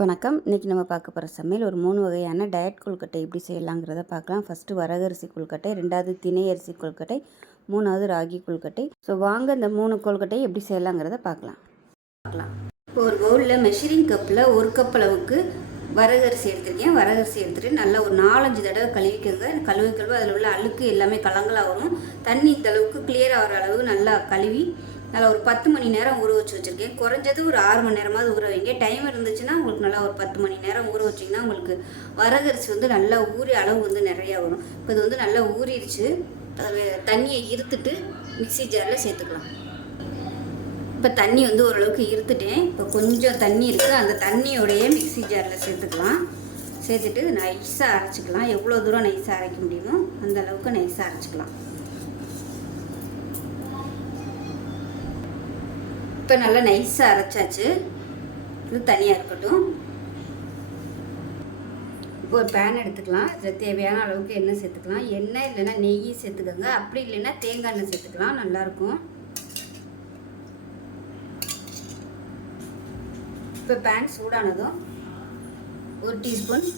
வணக்கம். இன்றைக்கி நம்ம பார்க்க போகிற சமையல் ஒரு மூணு வகையான டயட் கொழுக்கட்டை எப்படி செய்யலாங்கிறத பார்க்கலாம். ஃபஸ்ட்டு வரகரிசி கொழுக்கட்டை ரெண்டாவது திணை அரிசி கொழுக்கட்டை மூணாவது ராகி கொழுக்கட்டை. ஸோ வாங்க இந்த மூணு கொழுக்கட்டை எப்படி செய்யலாங்கிறத பார்க்கலாம். பார்க்கலாம். இப்போ ஒரு பவுலில் மெஷரிங் கப்பில் ஒரு கப் அளவுக்கு வரகரிசி எடுத்துருக்கேன். வரகரிசி எடுத்துகிட்டு நல்லா ஒரு நாலஞ்சு தடவை கழுவிக்கங்க. கழுவி கழுவு அதில் உள்ள அழுக்கு எல்லாமே கலங்களாக வரும் தண்ணி இந்த அளவுக்கு கிளியர் ஆகிற அளவு நல்லா கழுவி நல்லா ஒரு பத்து மணி நேரம் ஊற வச்சு வச்சுருக்கேன். குறைஞ்சது ஒரு ஆறு மணி நேரமாவது ஊற வைங்க. டைம் இருந்துச்சுன்னா உங்களுக்கு நல்லா ஒரு பத்து மணி நேரம் ஊற வச்சிங்கன்னா உங்களுக்கு வரகரிசி வந்து நல்லா ஊறி அளவு வந்து நிறையா வரும். இப்போ இது வந்து நல்லா ஊறிடுச்சு. அதில் தண்ணியை இருத்துட்டு மிக்ஸி ஜாரில் சேர்த்துக்கலாம். இப்போ தண்ணி வந்து ஓரளவுக்கு இருத்துட்டேன். இப்போ கொஞ்சம் தண்ணி இருக்குது. அந்த தண்ணியோடைய மிக்ஸி ஜாரில் சேர்த்துக்கலாம். சேர்த்துட்டு நைஸாக அரைச்சிக்கலாம். எவ்வளோ தூரம் நைஸாக அரைக்க முடியுமோ அந்த அளவுக்கு நைஸாக அரைச்சிக்கலாம். இப்போ நல்லா நைஸாக அரைச்சாச்சு. இது தனியாக இருக்கட்டும். இப்போ ஒரு பேன் எடுத்துக்கலாம். இதில் தேவையான அளவுக்கு எண்ணெய் சேர்த்துக்கலாம். எண்ணெய் இல்லைன்னா நெய் சேர்த்துக்கோங்க. அப்படி இல்லைன்னா தேங்காய் எண்ணெய் சேர்த்துக்கலாம். நல்லாயிருக்கும். இப்போ பேன் சூடானதும் ஒரு டீஸ்பூன்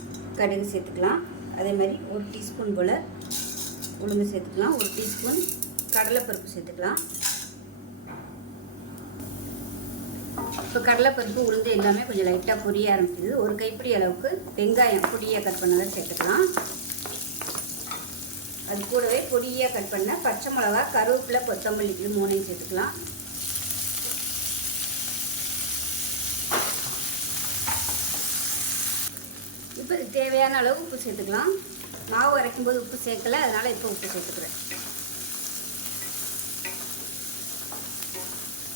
கடுகு சேர்த்துக்கலாம். அதே மாதிரி ஒரு டீஸ்பூன் போல் உளுந்து சேர்த்துக்கலாம். ஒரு டீஸ்பூன் கடலைப்பருப்பு சேர்த்துக்கலாம். இப்போ கடலைப்பருப்பு உளுந்து எல்லாமே கொஞ்சம் லைட்டாக பொரிய ஆரம்பிச்சிது ஒரு கைப்பிடி அளவுக்கு வெங்காயம் பொடியாக கட் பண்ணதை சேர்த்துக்கலாம். அது கூடவே பொடியாக கட் பண்ண பச்சை மிளகா கருவேப்பிலை கொத்தமல்லி இது மூணையும் சேர்த்துக்கலாம். இப்போ தேவையான அளவு உப்பு சேர்த்துக்கலாம். மாவு அரைக்கும்போது உப்பு சேர்க்கல அதனால் இப்போ உப்பு சேர்த்துக்கிறேன்.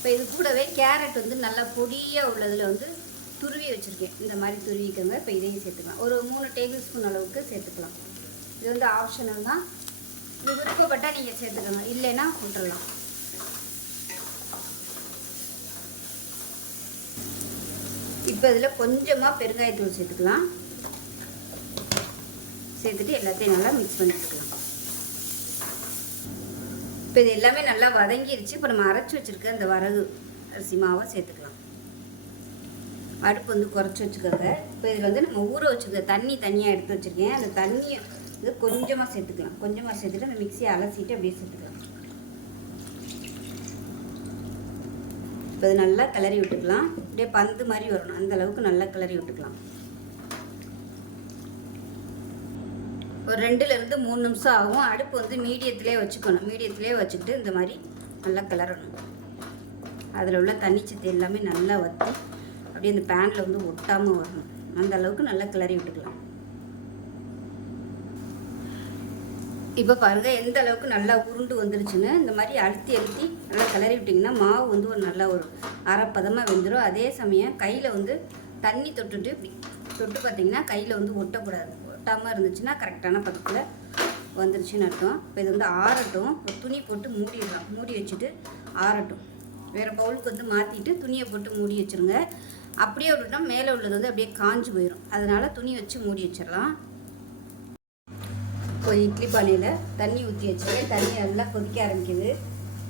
இப்போ இது கூடவே கேரட் வந்து நல்லா பொடியாக உள்ளதில் வந்து துருவி வச்சுருக்கேன். இந்த மாதிரி துருவிக்கோங்க இப்போ இதையும் சேர்த்துக்கலாம். ஒரு மூணு டேபிள் ஸ்பூன் அளவுக்கு சேர்த்துக்கலாம். இது வந்து ஆப்ஷனல் தான். இது விருப்பப்பட்டால் நீங்கள் சேர்த்துக்கோங்க இல்லைன்னா விட்டுறலாம் இப்போ இதில் கொஞ்சமாக பெருங்காயத்தூள் சேர்த்துக்கலாம். சேர்த்துட்டு எல்லாத்தையும் நல்லா மிக்ஸ் பண்ணிட்டுக்கலாம் இப்போ இது எல்லாமே நல்லா வதங்கிருச்சு. இப்போ நம்ம அரைச்சி வச்சுருக்க இந்த வரகு அரிசி மாவை சேர்த்துக்கலாம். அடுப்பு வந்து குறைச்சி வச்சுக்கோங்க. இப்போ இதில் வந்து நம்ம ஊற வச்சுருக்க தண்ணி தனியாக எடுத்து வச்சுருக்கேன். அந்த தண்ணியை இது கொஞ்சமாக சேர்த்துக்கலாம். கொஞ்சமாக சேர்த்துட்டு அந்த மிக்சியை அலசிட்டு அப்படியே சேர்த்துக்கலாம். இப்போ இது நல்லா கிளறி விட்டுக்கலாம். அப்படியே பந்து மாதிரி வரணும். அந்த அளவுக்கு நல்லா கிளறி விட்டுக்கலாம். ஒரு ரெண்டுலேருந்து மூணு நிமிஷம் ஆகும். அடுப்பு வந்து மீடியத்திலே வச்சுக்கணும். மீடியத்திலே வச்சுக்கிட்டு இந்த மாதிரி நல்லா கிளறணும். அதில் உள்ள தண்ணிச்சத்து எல்லாமே நல்லா வற்றி அப்படியே இந்த பேனில் வந்து ஒட்டாமல் வரணும். அந்த அளவுக்கு நல்லா கிளறி விட்டுக்கலாம். இப்போ பாருங்கள் எந்த அளவுக்கு நல்லா உருண்டு வந்துருச்சுன்னு. இந்த மாதிரி அழுத்தி அழுத்தி நல்லா கிளறி விட்டிங்கன்னா மாவு வந்து ஒரு நல்லா ஒரு அரைப்பதமாக வெந்துடும் அதே சமயம் கையில் வந்து தண்ணி தொட்டுட்டு இப்படி தொட்டு பார்த்தீங்கன்னா கையில் வந்து ஒட்டக்கூடாது. ஒட்டாமல் இருந்துச்சுன்னா கரெக்டான பதத்தில் வந்துருச்சுன்னு அர்த்தம். இப்போ இது வந்து ஆறட்டும். ஒரு துணி போட்டு மூடிடலாம். மூடி வச்சுட்டு ஆறட்டும். வேறு பவுலுக்கு வந்து மாற்றிட்டு துணியை போட்டு மூடி வச்சுருங்க. அப்படியே விட்டுட்டா மேலே உள்ளது வந்து அப்படியே காஞ்சி போயிடும் அதனால் துணி வச்சு மூடி வச்சிடலாம். இப்போ இட்லி பானையில் தண்ணி ஊற்றி வச்சுருக்கேன் தண்ணி நல்லா கொதிக்க ஆரம்பிக்குது.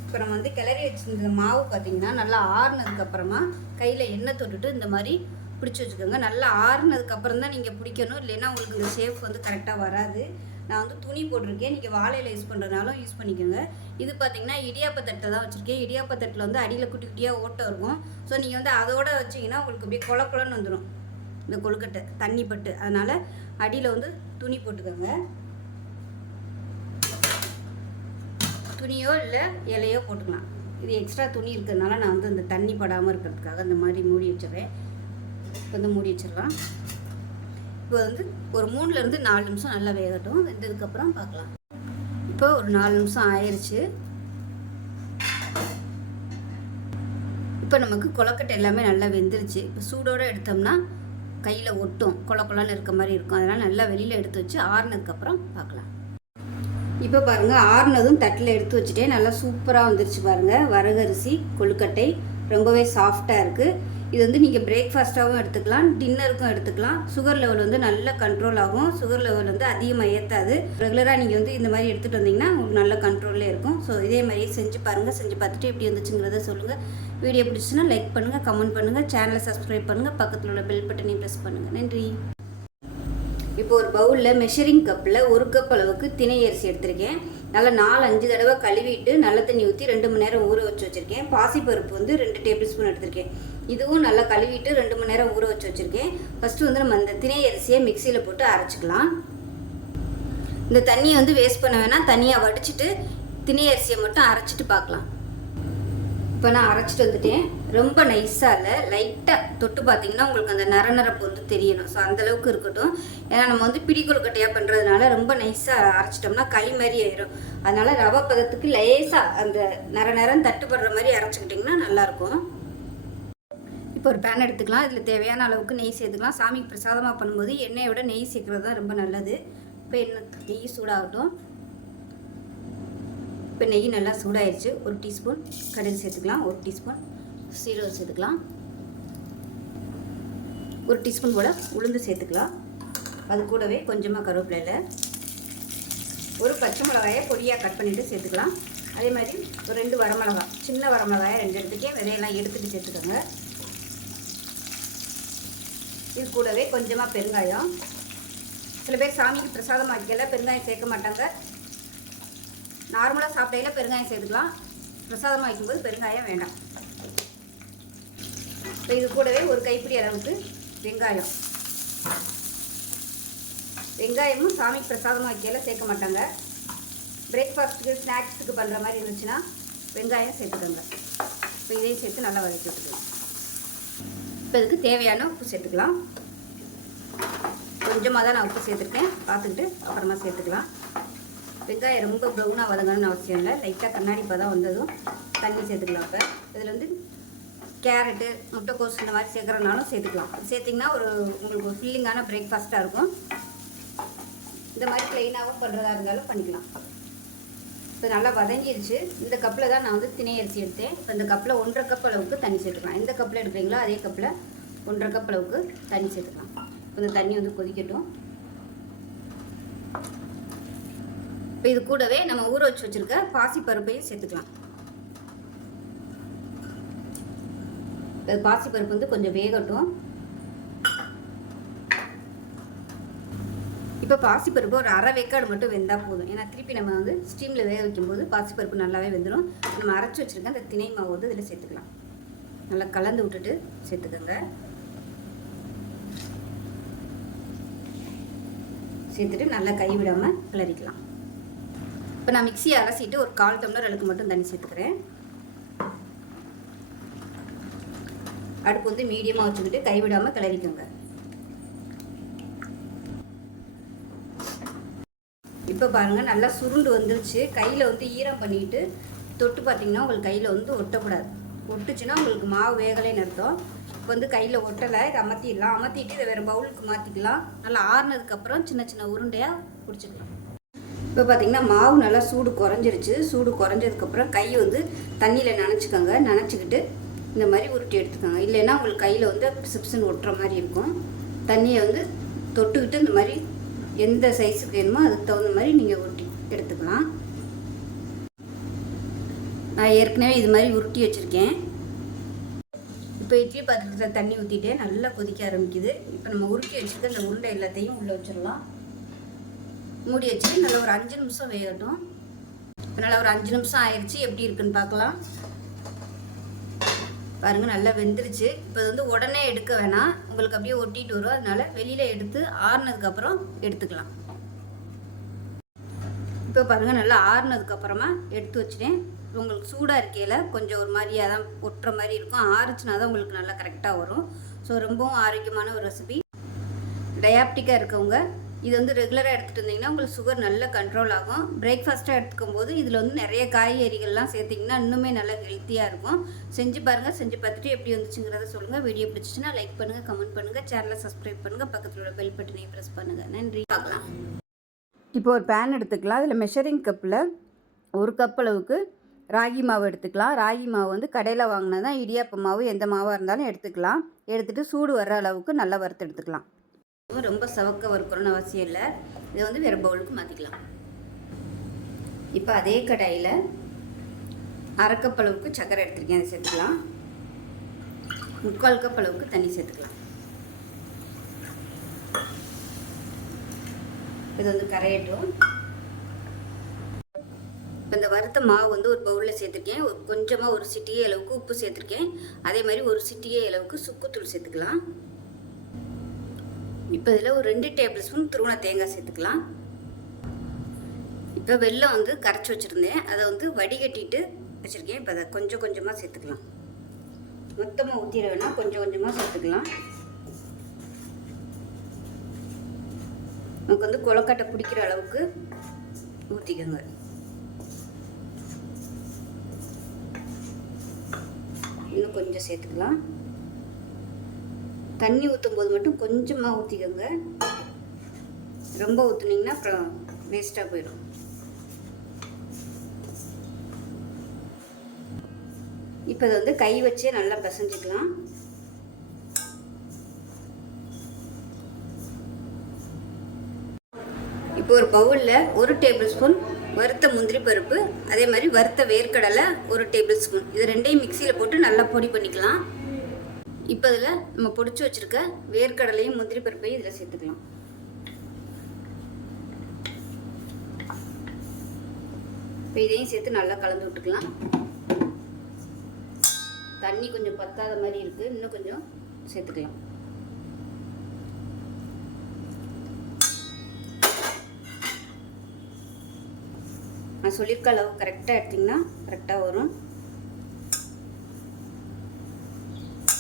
இப்போ நம்ம வந்து கிளறி வச்சுருந்த மாவு பார்த்திங்கன்னா நல்லா ஆறுனதுக்கப்புறமா கையில் எண்ணெய் தொட்டுட்டு இந்த மாதிரி பிடிச்சி வச்சுக்கோங்க. நல்லா ஆறுனதுக்கப்புறம் தான் நீங்கள் பிடிக்கணும். இல்லைன்னா உங்களுக்கு இந்த ஷேப் வந்து கரெக்டாக வராது. நான் வந்து துணி போட்டிருக்கேன். நீங்கள் வாழையில் யூஸ் பண்ணுறதுனாலும் யூஸ் பண்ணிக்கோங்க. இது பார்த்தீங்கன்னா இடியாப்பத்தட்டை தான் வச்சுருக்கேன். இடியாப்ப தட்டில் வந்து அடியில் குட்டி குட்டியாக ஓட்டம் இருக்கும். ஸோ நீங்கள் வந்து அதோட வச்சிங்கன்னா உங்களுக்கு அப்படியே கொல கொலன்னு வந்துடும் இந்த கொழுக்கட்டை தண்ணி பட்டு. அதனால் அடியில் வந்து துணி போட்டுக்கோங்க. துணியோ இல்லை இலையோ போட்டுக்கலாம். இது எக்ஸ்ட்ரா துணி இருக்கிறதுனால நான் வந்து அந்த தண்ணி படாமல் இருக்கிறதுக்காக இந்த மாதிரி மூடி வச்சுருவேன் இப்போ வந்து மூடி வச்சிடலாம். இப்போ வந்து ஒரு மூணுலேருந்து நாலு நிமிஷம் நல்லா வேகட்டும். வெந்ததுக்கப்புறம் பார்க்கலாம். இப்போ ஒரு நாலு நிமிஷம் ஆயிடுச்சு இப்போ நமக்கு கொலக்கட்டை எல்லாமே நல்லா வெந்துருச்சு. இப்போ சூடோடு எடுத்தோம்னா கையில் ஒட்டும். கொல கொலன்னு இருக்க மாதிரி இருக்கும். அதனால் நல்லா வெளியில் எடுத்து வச்சு ஆறுனதுக்கப்புறம் பார்க்கலாம். இப்போ பாருங்கள் ஆறுனதும் தட்டில் எடுத்து வச்சுட்டே நல்லா சூப்பராக வந்துருச்சு பாருங்கள் வரகரிசி கொழுக்கட்டை ரொம்பவே சாஃப்டாக இருக்குது இது வந்து நீங்கள் பிரேக்ஃபாஸ்ட்டாகவும் எடுத்துக்கலாம் டின்னருக்கும் எடுத்துக்கலாம். சுகர் லெவல் வந்து நல்ல கண்ட்ரோல் ஆகும். சுகர் லெவல் வந்து அதிகமாக ஏற்றாது ரெகுலராக நீங்கள் வந்து இந்த மாதிரி எடுத்துகிட்டு வந்தீங்கன்னா உங்களுக்கு நல்ல கண்ட்ரோல்லே இருக்கும். ஸோ இதே மாதிரியே செஞ்சு பாருங்கள் செஞ்சு பார்த்துட்டு எப்படி வந்துச்சுங்கிறத சொல்லுங்கள் வீடியோ பிடிச்சுன்னா லைக் பண்ணுங்கள் கமெண்ட் பண்ணுங்கள் சேனலை சப்ஸ்கிரைப் பண்ணுங்கள் பக்கத்தில் உள்ள பெல் பட்டனையும் ப்ரெஸ் பண்ணுங்கள் நன்றி. இப்போ ஒரு பவுலில் மெஷரிங் கப்பில் ஒரு கப் அளவுக்கு தினை அரிசி எடுத்திருக்கேன். நல்லா நாலு அஞ்சு தடவை கழுவிட்டு நல்ல தண்ணி ஊற்றி ரெண்டு மணி நேரம் ஊற வச்சு வச்சுருக்கேன். பாசிப்பருப்பு வந்து ரெண்டு டேபிள் ஸ்பூன் எடுத்திருக்கேன். இதுவும் நல்லா கழுவிட்டு ரெண்டு மணி நேரம் ஊற வச்சு வச்சுருக்கேன். ஃபஸ்ட்டு வந்து நம்ம இந்த திணை அரிசியை மிக்சியில் போட்டு அரைச்சிக்கலாம். இந்த தண்ணியை வந்து வேஸ்ட் பண்ண வேணாம். தனியாக வடிச்சிட்டு திணை அரிசியை மட்டும் அரைச்சிட்டு பார்க்கலாம். இப்போ நான் அரைச்சிட்டு வந்துட்டேன். ரொம்ப நைஸாக இல்லை. லைட்டாக தொட்டு பார்த்தீங்கன்னா உங்களுக்கு அந்த நர நரப்பு வந்து தெரியணும். ஸோ அந்தளவுக்கு இருக்கட்டும். ஏன்னா நம்ம வந்து பிடி கொழுக்கட்டையாக பண்ணுறதுனால ரொம்ப நைஸாக அரைச்சிட்டோம்னா களி மாதிரி ஆயிரும். அதனால் ரவை பதத்துக்கு லேசாக அந்த நர நேரம் தட்டுப்படுற மாதிரி அரைச்சிக்கிட்டிங்கன்னா நல்லாயிருக்கும் இப்போ ஒரு பேன் எடுத்துக்கலாம். இதில் தேவையான அளவுக்கு நெய் சேர்த்துக்கலாம். சாமிக்கு பிரசாதமாக பண்ணும்போது எண்ணெயை விட நெய் சேர்க்குறது தான் ரொம்ப நல்லது. இப்போ எண்ணெய் நெய் சூடாகட்டும். இப்போ நெய் நல்லா சூடாயிருச்சு. ஒரு டீஸ்பூன் கடுகு சேர்த்துக்கலாம். ஒரு டீஸ்பூன் சீரகம் சேர்த்துக்கலாம். ஒரு டீஸ்பூன் போல் உளுந்து சேர்த்துக்கலாம். அது கூடவே கொஞ்சமாக கருவேப்பிலையில் ஒரு பச்சை மிளகாயை பொடியாக கட் பண்ணிவிட்டு சேர்த்துக்கலாம். அதே மாதிரி ஒரு ரெண்டு வரமிளகாய் சின்ன வரமிளகாயை ரெண்டு இடத்துக்கே விதையெல்லாம் எடுத்துகிட்டு சேர்த்துக்கோங்க. இது கூடவே கொஞ்சமாக பெருங்காயம். சில பேர் சாமிக்கு பிரசாதம் வைக்கல பெருங்காயம் சேர்க்க மாட்டாங்க. நார்மலாக சாப்பிட்டையில் பெருங்காயம் சேர்த்துக்கலாம். பிரசாதமாக வைக்கும்போது பெருங்காயம் வேண்டாம். இப்போ இது கூடவே ஒரு கைப்பிடி அளவுக்கு வெங்காயம். வெங்காயமும் சாமிக்கு பிரசாதமாக வைக்கல சேர்க்க மாட்டாங்க. பிரேக்ஃபாஸ்ட்டுக்கு ஸ்நாக்ஸுக்கு பண்ணுற மாதிரி இருந்துச்சுன்னா வெங்காயம் சேர்த்துக்கோங்க. இப்போ இதையும் சேர்த்து நல்லா வதக்கி விட்டுக்கலாம் இப்போ இதுக்கு தேவையான உப்பு சேர்த்துக்கலாம். கொஞ்சமாக தான் நான் உப்பு சேர்த்துருக்கேன். பார்த்துக்கிட்டு அப்புறமா சேர்த்துக்கலாம். வெங்காயம் ரொம்ப ப்ரௌனாக வதங்கணும்னு அவசியம் இல்லை. லைட்டாக கண்ணாடி பதம் வந்ததும் தண்ணி சேர்த்துக்கலாம் இப்போ. இதில் வந்து கேரட்டு முட்டைக்கோஸ் இந்த மாதிரி சேர்க்குறனாலும் சேர்த்துக்கலாம். சேர்த்திங்கன்னா ஒரு உங்களுக்கு ஒரு ஃபில்லிங்கான பிரேக்ஃபாஸ்ட்டாக இருக்கும். இந்த மாதிரி ப்ளெயினாகவும் பண்ணுறதா இருந்தாலும் பண்ணிக்கலாம். இப்போ நல்லா வதங்கிடுச்சு இந்த கப்பில் தான் நான் வந்து திணை அரிசி எடுத்தேன். இப்போ இந்த கப்பில் ஒன்றரை கப் அளவுக்கு தண்ணி சேர்த்துக்கலாம். எந்த கப்பில் எடுக்கிறீங்களோ அதே கப்பில் ஒன்றரை கப் அளவுக்கு தண்ணி சேர்த்துக்கலாம். இப்போ இந்த தண்ணி வந்து கொதிக்கட்டும். இப்போ இது கூடவே நம்ம ஊற வச்சு வச்சுருக்க பாசி பருப்பையும் சேர்த்துக்கலாம். இப்போ பாசி பருப்பு வந்து கொஞ்சம் வேகட்டும். இப்போ பாசிப்பருப்பு ஒரு அரை வேக்காடு மட்டும் வெந்தால் போதும். ஏன்னா திருப்பி நம்ம வந்து ஸ்டீமில் வேக வைக்கும்போது பாசிப்பருப்பு நல்லாவே வெந்துடும் நம்ம அரைச்சி வச்சுருக்க அந்த திணை மாவு வந்து இதில் சேர்த்துக்கலாம். நல்லா கலந்து விட்டுட்டு சேர்த்துக்கோங்க. சேர்த்துட்டு நல்லா கை விடாமல் கிளறிக்கலாம். இப்போ நான் மிக்சியை அலசிட்டு ஒரு கால் டம்ளர் அளவுக்கு மட்டும் தண்ணி சேர்த்துக்கிறேன். அடுப்பு வந்து மீடியமாக வச்சுக்கிட்டு கைவிடாமல் கிளறிக்கோங்க. இப்போ பாருங்கள் நல்லா சுருண்டு வந்துருச்சு. கையில் வந்து ஈரம் பண்ணிட்டு தொட்டு பார்த்தீங்கன்னா உங்களுக்கு கையில் வந்து ஒட்டக்கூடாது. ஒட்டுச்சுன்னா உங்களுக்கு மாவு வேகலைன்னு அர்த்தம். இப்போ வந்து கையில் ஒட்டலை இதை அமர்த்திடலாம் அமர்த்திட்டு இதை வேறு பவுலுக்கு மாற்றிக்கலாம் நல்லா ஆறுனதுக்கப்புறம் சின்ன சின்ன உருண்டையாக பிடிச்சிக்கலாம். இப்போ பார்த்திங்கன்னா மாவு நல்லா சூடு குறைஞ்சிருச்சு. சூடு குறைஞ்சதுக்கப்புறம் கை வந்து தண்ணியில் நனைச்சிக்கோங்க. நனைச்சிக்கிட்டு இந்த மாதிரி உருட்டி எடுத்துக்கோங்க. இல்லைன்னா உங்களுக்கு கையில் வந்து சிப்ஸன் ஒட்டுற மாதிரி இருக்கும். தண்ணியை வந்து தொட்டுக்கிட்டு இந்த மாதிரி எந்த சைஸுக்கு வேணுமோ அதுக்கு தகுந்த மாதிரி நீங்கள் உருட்டி எடுத்துக்கலாம். நான் ஏற்கனவே இது மாதிரி உருட்டி வச்சுருக்கேன். இப்போ இட்லி பாத்திரத்தில் தண்ணி ஊற்றிட்டே நல்லா கொதிக்க ஆரம்பிக்குது. இப்போ நம்ம உருட்டி வச்சுருக்க அந்த உருண்டை எல்லாத்தையும் உள்ளே வச்சிடலாம். மூடி வச்சுட்டு நல்லா ஒரு அஞ்சு நிமிஷம் வேகட்டும். இப்போ நல்லா ஒரு அஞ்சு நிமிஷம் ஆயிடுச்சு எப்படி இருக்குன்னு பார்க்கலாம். பாருங்கள் நல்லா வெந்துருச்சு. இப்போ வந்து உடனே எடுக்க வேணாம். உங்களுக்கு அப்படியே ஒட்டிட்டு வரும். அதனால வெளியில் எடுத்து ஆறுனதுக்கப்புறம் எடுத்துக்கலாம். இப்போ பாருங்கள் நல்லா ஆறுனதுக்கப்புறமா எடுத்து வச்சுட்டேன். உங்களுக்கு சூடாக இருக்கையில் கொஞ்சம் ஒரு மாதிரியாக தான் ஒட்டுற மாதிரி இருக்கும். ஆறுச்சுனா தான் உங்களுக்கு நல்லா கரெக்டாக வரும். ஸோ ரொம்பவும் ஆரோக்கியமான ஒரு ரெசிபி டயாப்டிக்காக இருக்கவங்க இது வந்து ரெகுலராக எடுத்துகிட்டு இருந்தீங்கன்னா உங்களுக்கு சுகர் நல்ல கண்ட்ரோல் ஆகும். பிரேக்ஃபாஸ்ட்டாக எடுத்துக்கும் போது இதில் வந்து நிறைய காய்கறிகள்லாம் சேர்த்திங்கன்னா இன்னுமே நல்லா ஹெல்த்தியாக இருக்கும். செஞ்சு பாருங்கள் செஞ்சு பார்த்துட்டு எப்படி வந்துச்சுங்கிறத சொல்லுங்கள் வீடியோ பிடிச்சிச்சுன்னா லைக் பண்ணுங்கள் கமெண்ட் பண்ணுங்கள் சேனலை சப்ஸ்கிரைப் பண்ணுங்கள் பக்கத்தில் உள்ள பெல் பட்டனையும் ப்ரெஸ் பண்ணுங்கள் நன்றி. பார்க்கலாம். இப்போ ஒரு பேன் எடுத்துக்கலாம். அதில் மெஷரிங் கப்பில் ஒரு கப் அளவுக்கு ராகி மாவு எடுத்துக்கலாம். ராகி மாவு வந்து கடையில் வாங்கினா தான் இடியாப்ப மாவு எந்த மாவாக இருந்தாலும் எடுத்துக்கலாம். எடுத்துகிட்டு சூடு வர்ற அளவுக்கு நல்லா வறுத்து எடுத்துக்கலாம். ரொம்ப சவக்க வறுக்கணும்னு அவசியம் இல்லை. இதை வந்து வேறு பவுலுக்கு மாற்றிக்கலாம் இப்போ அதே கடாயில் அரைக்கப்பளவுக்கு சக்கரை எடுத்துருக்கேன். அதை சேர்த்துக்கலாம். முக்கால் கப் அளவுக்கு தண்ணி சேர்த்துக்கலாம். இது வந்து கரையட்டும். இப்போ இந்த வறுத்த மாவு வந்து ஒரு பவுலில் சேர்த்துருக்கேன். ஒரு கொஞ்சமாக ஒரு சிட்டியே அளவுக்கு உப்பு சேர்த்துருக்கேன். அதே மாதிரி ஒரு சிட்டியே அளவுக்கு சுக்குத்தூள் சேர்த்துக்கலாம். இப்போ இதில் ஒரு ரெண்டு டேபிள் ஸ்பூன் துருவன தேங்காய் சேர்த்துக்கலாம். இப்போ வெள்ளம் வந்து கரைச்சி வச்சுருந்தேன். அதை வந்து வடிகட்டிட்டு வச்சுருக்கேன். இப்போ அதை கொஞ்சம் கொஞ்சமாக சேர்த்துக்கலாம். மொத்தமாக ஊற்றிட வேணால் கொஞ்சம் கொஞ்சமாக சேர்த்துக்கலாம். நமக்கு வந்து கொலக்கட்டை பிடிக்கிற அளவுக்கு ஊற்றிக்கோங்க இன்னும் கொஞ்சம் சேர்த்துக்கலாம். தண்ணி ஊற்றும் போது மட்டும் கொஞ்சமாக ஊற்றிக்கோங்க ரொம்ப ஊற்றுனீங்கன்னா அப்புறம் வேஸ்ட்டாக போயிடும். இப்போ இதை வந்து கை வச்சே நல்லா பிசைஞ்சிக்கலாம். இப்போ ஒரு பவுலில் ஒரு டேபிள் ஸ்பூன் வறுத்த முந்திரி பருப்பு அதே மாதிரி வறுத்த வேர்க்கடலை ஒரு டேபிள் ஸ்பூன். இது ரெண்டையும் மிக்சியில் போட்டு நல்லா பொடி பண்ணிக்கலாம். இப்போ இதில் நம்ம பொடிச்சு வச்சுருக்க வேர்க்கடலையும் முந்திரி பருப்பையும் இதில் சேர்த்துக்கலாம். இப்போ இதையும் சேர்த்து நல்லா கலந்து விட்டுக்கலாம். தண்ணி கொஞ்சம் பத்தாத மாதிரி இருக்குது இன்னும் கொஞ்சம் சேர்த்துக்கலாம். நான் சொல்லியிருக்க அளவு கரெக்டாக எடுத்திங்கன்னா கரெக்டாக வரும்.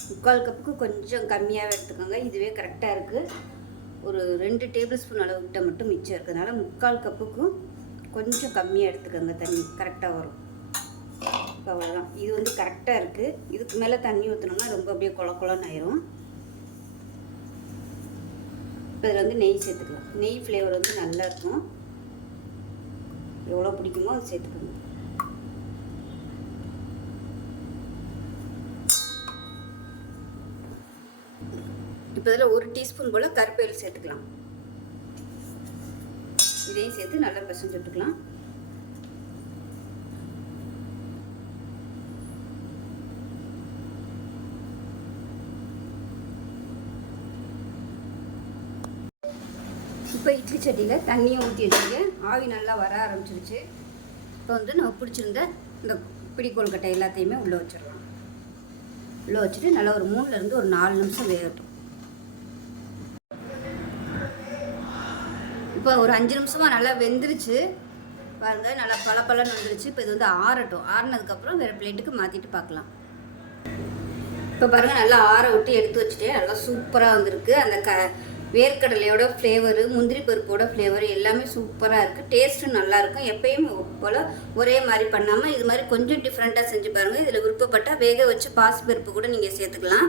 முக்கால் கப்புக்கு கொஞ்சம் கம்மியாகவே எடுத்துக்கோங்க. இதுவே கரெக்டாக இருக்குது ஒரு ரெண்டு டேபிள் ஸ்பூன் அளவுக்கிட்ட மட்டும் மிச்சம் இருக்கிறதுனால முக்கால் கப்புக்கும் கொஞ்சம் கம்மியாக எடுத்துக்கோங்க. தண்ணி கரெக்டாக வரும். இப்போ அவ்வளோதான் இது வந்து கரெக்டாக இருக்குது இதுக்கு மேலே தண்ணி ஊற்றினோம்னா ரொம்ப அப்படியே குள குளன்னு ஆயிரும். இப்போ இதில் வந்து நெய் சேர்த்துக்கலாம். நெய் ஃப்ளேவர் வந்து நல்லா இருக்கும். எவ்வளோ பிடிக்குமோ அது சேர்த்துக்கோங்க. இப்போ இதில் ஒரு டீஸ்பூன் போல் கருப்பையில் சேர்த்துக்கலாம். இதையும் சேர்த்து நல்லா பிசைஞ்சு விட்டுக்கலாம். இப்போ இட்லி சட்டியில் தண்ணியை ஊற்றி வச்சுருக்கேன். ஆவி நல்லா வர ஆரம்பிச்சிருச்சு. இப்போ வந்து நம்ம பிடிச்சிருந்த இந்த பிடிக்கோல் கட்டை எல்லாத்தையுமே உள்ளே வச்சிடலாம். உள்ளே வச்சுட்டு நல்லா ஒரு மூணுலேருந்து ஒரு நாலு நிமிஷம் வேகட்டும். இப்போ ஒரு அஞ்சு நிமிஷமாக நல்லா வெந்துருச்சு. பாருங்க நல்லா பளபளன்னு வந்துருச்சு. இப்போ இது வந்து ஆறட்டும். ஆறுனதுக்கப்புறம் வேறு பிளேட்டுக்கு மாற்றிட்டு பார்க்கலாம் இப்போ பாருங்கள் நல்லா ஆற விட்டு எடுத்து வச்சுட்டேன். நல்லா சூப்பராக வந்திருக்கு. அந்த க வேர்க்கடலையோட ஃப்ளேவரு முந்திரி பருப்போட ஃப்ளேவர் எல்லாமே சூப்பராக இருக்குது டேஸ்ட்டும் நல்லாயிருக்கும் எப்பயும் போல் ஒரே மாதிரி பண்ணாமல் இது மாதிரி கொஞ்சம் டிஃப்ரெண்ட்டாக செஞ்சு பாருங்கள் இதில் விருப்பப்பட்டால் வேக வச்சு பாசி பருப்பு கூட நீங்கள் சேர்த்துக்கலாம்.